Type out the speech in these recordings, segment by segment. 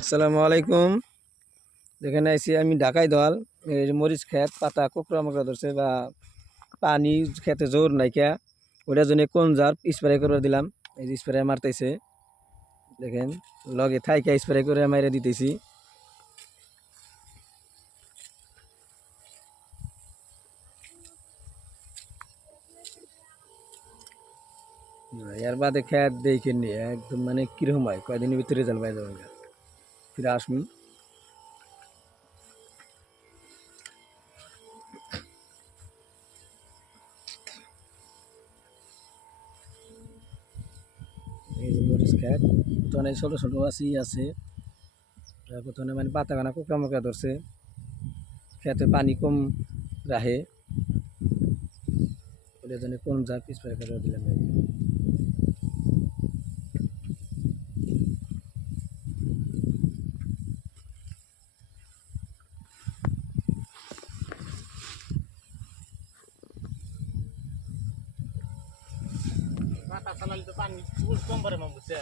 আসসালামু আলাইকুম। যেখানে আইছি আমি ঢাকায় দল এই যে মরিচ ক্ষেত পাতা কোকড়া মোকড়া ধরছে বা পানি খেতে জোর নাইকা ওটার জন্য কোন জার স্প্রে করে দিলাম। এই যে স্প্রে মারতেছে দেখেন, লগে থাইকা স্প্রে করে মাইরে দিতেছি। এর বাদে খেত দেখে নিয়ে একদম মানে কিরকম হয়, কয়দিনের ভিতরে রেজাল্ট পাই যাবেন। ফিরে আসুন। এই যে মরিচ খেত প্রথমে ছোটো ছোটো আছে, প্রথমে মানে পাতা কানা কোকড়া মোকড়া ধরছে, খেতে পানি কম রাখে, ওটার জন্য কোন জার স্প্রে করে দিলাম। Mata salal itu pan full kombar emang buset.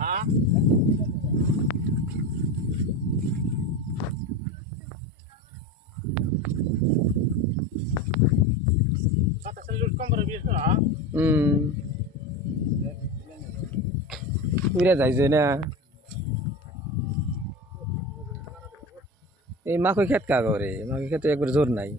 Hah? Mata salal kombar biasa lah. উড়ে যাইছে না এই মাকই খেত কা করে, মাকই খেতে একবার জোর নাই।